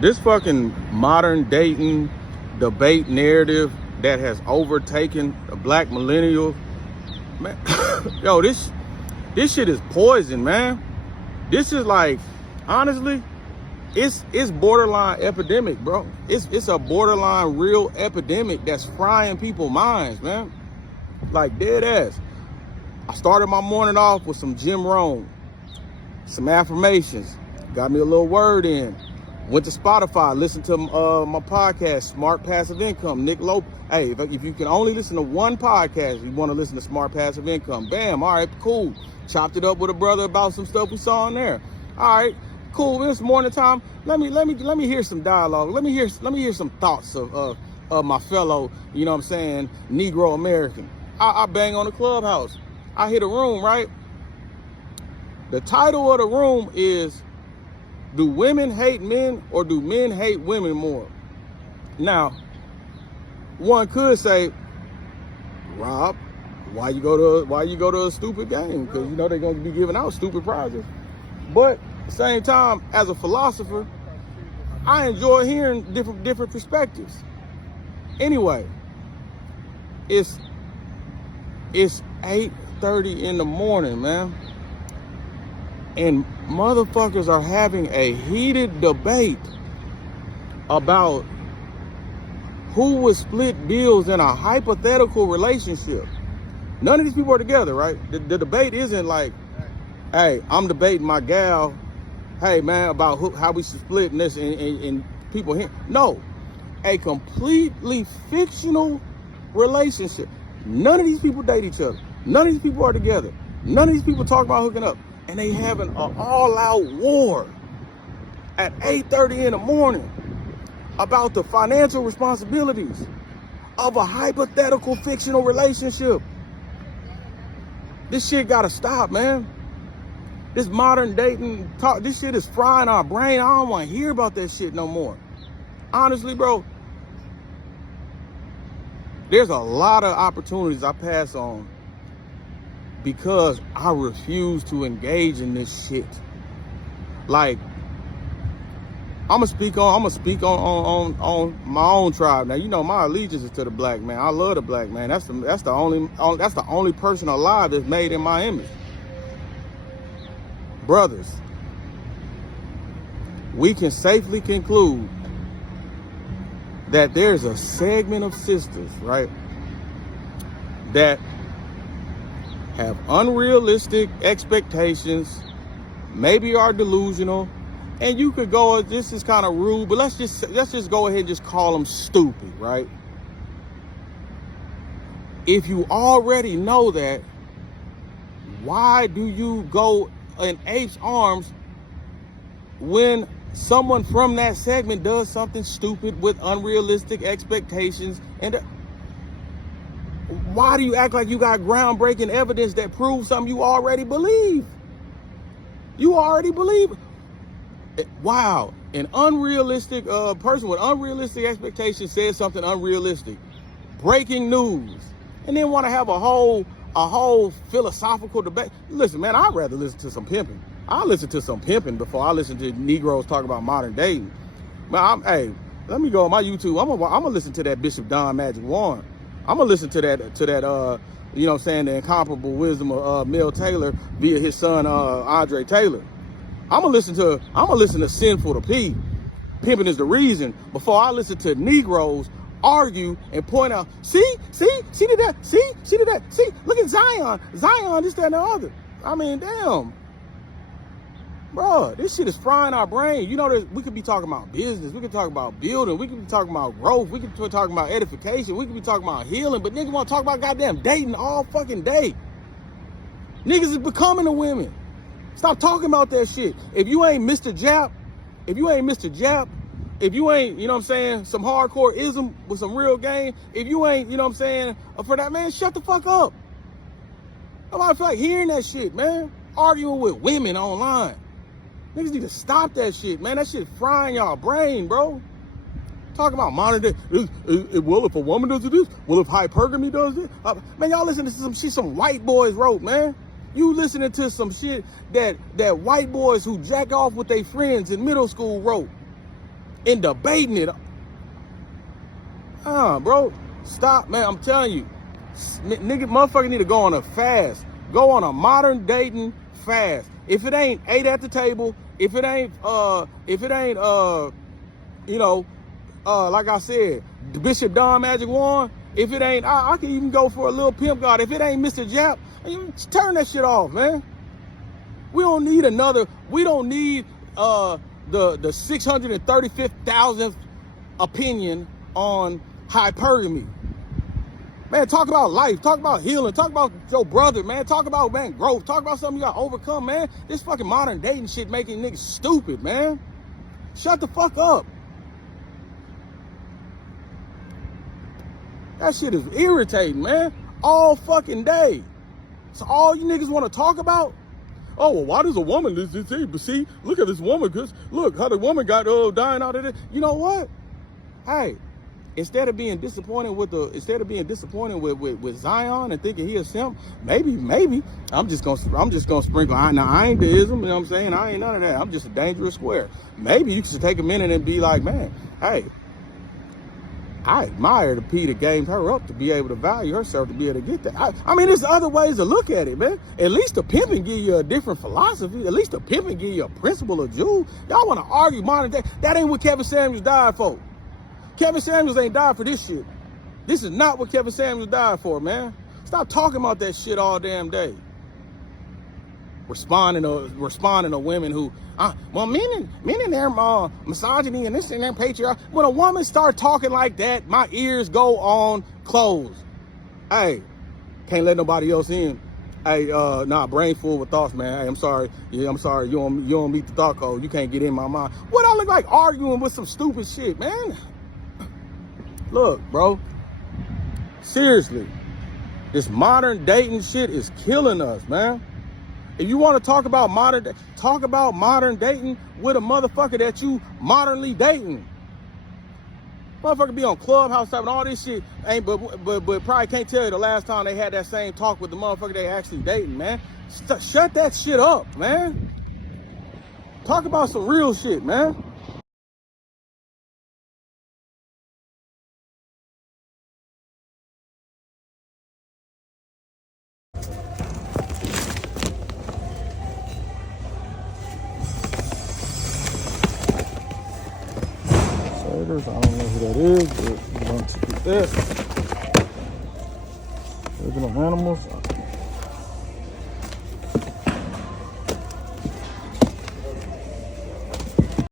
This fucking modern dating debate narrative that has overtaken the black millennial, man, yo, this shit is poison, man. This is like, honestly, it's borderline epidemic, bro. It's a borderline real epidemic that's frying people's minds, man. Like dead ass. I started my morning off with some Jim Rohn, some affirmations, got me a little word in. Went to Spotify, listened to my podcast, Smart Passive Income, Nick Lopez. Hey, if you can only listen to one podcast, you want to listen to Smart Passive Income. Bam, all right, cool. Chopped it up with a brother about some stuff we saw in there. All right, cool. It's morning time. Let me hear some dialogue. Let me hear some thoughts of my fellow, you know what I'm saying, Negro American. I bang on the clubhouse. I hit a room, right? The title of the room is, do women hate men or do men hate women more? Now, one could say, Rob, why you go to a stupid game? Because you know they're going to be giving out stupid prizes. But at the same time, as a philosopher, I enjoy hearing different perspectives. Anyway, it's 8:30 in the morning, man. And motherfuckers are having a heated debate about who would split bills in a hypothetical relationship. None of these people are together, right? The debate isn't like, hey, I'm debating my gal, hey man, about how we should split this and people here. No, a completely fictional relationship. None of these people date each other. None of these people are together. None of these people talk about hooking up. And they having an all-out war at 8:30 in the morning about the financial responsibilities of a hypothetical fictional relationship. This shit gotta stop, man. This modern dating talk, this shit is frying our brain. I don't want to hear about that shit no more. Honestly, bro, there's a lot of opportunities I pass on because I refuse to engage in this shit. Like, I'm gonna speak on my own tribe. Now, you know my allegiance is to the black man. I love the black man. That's the only person alive that's made in my image. Brothers, we can safely conclude that there's a segment of sisters, right, that have unrealistic expectations, maybe are delusional, and you could go, this is kind of rude, but let's just go ahead and just call them stupid, right? If you already know that, why do you go in apes' arms when someone from that segment does something stupid with unrealistic expectations? And why do you act like you got groundbreaking evidence that proves something you already believe? You already believe. Wow, an unrealistic person with unrealistic expectations says something unrealistic. Breaking news. And then want to have a whole philosophical debate. Listen, man, I'd rather listen to some pimping. I listen to some pimping before I listen to Negroes talk about modern dating. Man, hey, let me go on my YouTube. I'm gonna listen to that Bishop Don Magic Warren. I'm gonna listen to that, you know what I'm saying, the incomparable wisdom of Mel Taylor via his son, Andre Taylor. I'm gonna listen to Sinful to P. Pimping is the reason before I listen to Negroes argue and point out, see, she did that, she did that, see, look at Zion, this, that, and the other. I mean, damn. Bro, this shit is frying our brain. You know, we could be talking about business. We could talk about building. We could be talking about growth. We could be talking about edification. We could be talking about healing. But niggas want to talk about goddamn dating all fucking day. Niggas is becoming the women. Stop talking about that shit. If you ain't Mr. Jap, if you ain't, you know what I'm saying, some hardcore ism with some real game, if you ain't, you know what I'm saying, for that, man, shut the fuck up. Nobody feel like hearing that shit, man. Arguing with women online. Niggas need to stop that shit, man. That shit frying y'all brain, bro. Talking about modern day. Well, if a woman does this, well, if hypergamy does this. Man, y'all listening to some shit some white boys wrote, man. You listening to some shit that white boys who jack off with their friends in middle school wrote. and debating it. Bro, stop, man. I'm telling you, nigga, motherfucker need to go on a fast. Go on a modern dating fast. If it ain't 8 at the table, if it ain't, like I said, Bishop Don Magic Wand, if it ain't, I can even go for a little pimp god. If it ain't Mr. Jap, turn that shit off, man. We don't need the 635,000th opinion on hypergamy. Man, talk about life, talk about healing, talk about your brother, man, talk about, man, growth, talk about something you got to overcome, man. This fucking modern dating shit making niggas stupid, man. Shut the fuck up. That shit is irritating, man. All fucking day. So all you niggas want to talk about? Oh, well, why does a woman, but see, look at this woman, because look how the woman got dying out of it. You know what? Hey, instead of being disappointed with Zion and thinking he a simp, maybe I'm just gonna sprinkle. I ain't deism, you know what I'm saying? I ain't none of that. I'm just a dangerous square. Maybe you should take a minute and be like, man, hey, I admire the P that gamed her up to be able to value herself, to be able to get that. I mean, there's other ways to look at it, man. At least the pimping give you a different philosophy. At least the pimping give you a principle of Jew. Y'all want to argue modern day. That ain't what Kevin Samuels died for. Kevin Samuels ain't died for this shit. This is not what Kevin Samuels died for, man. Stop talking about that shit all damn day. Responding to women who, men in their misogyny and this and their patriarchy. When a woman start talking like that, my ears go on closed. Hey, can't let nobody else in. Hey, brain full with thoughts, man. Hey, I'm sorry. Yeah, I'm sorry. You don't meet the thought code. You can't get in my mind. What I look like arguing with some stupid shit, man? Look, bro. Seriously, this modern dating shit is killing us, man. If you want to talk about modern dating with a motherfucker that you modernly dating. Motherfucker be on Clubhouse type and all this shit, but probably can't tell you the last time they had that same talk with the motherfucker they actually dating, man. Shut that shit up, man. Talk about some real shit, man. I don't know who that is, but we're going to keep that. Original animals.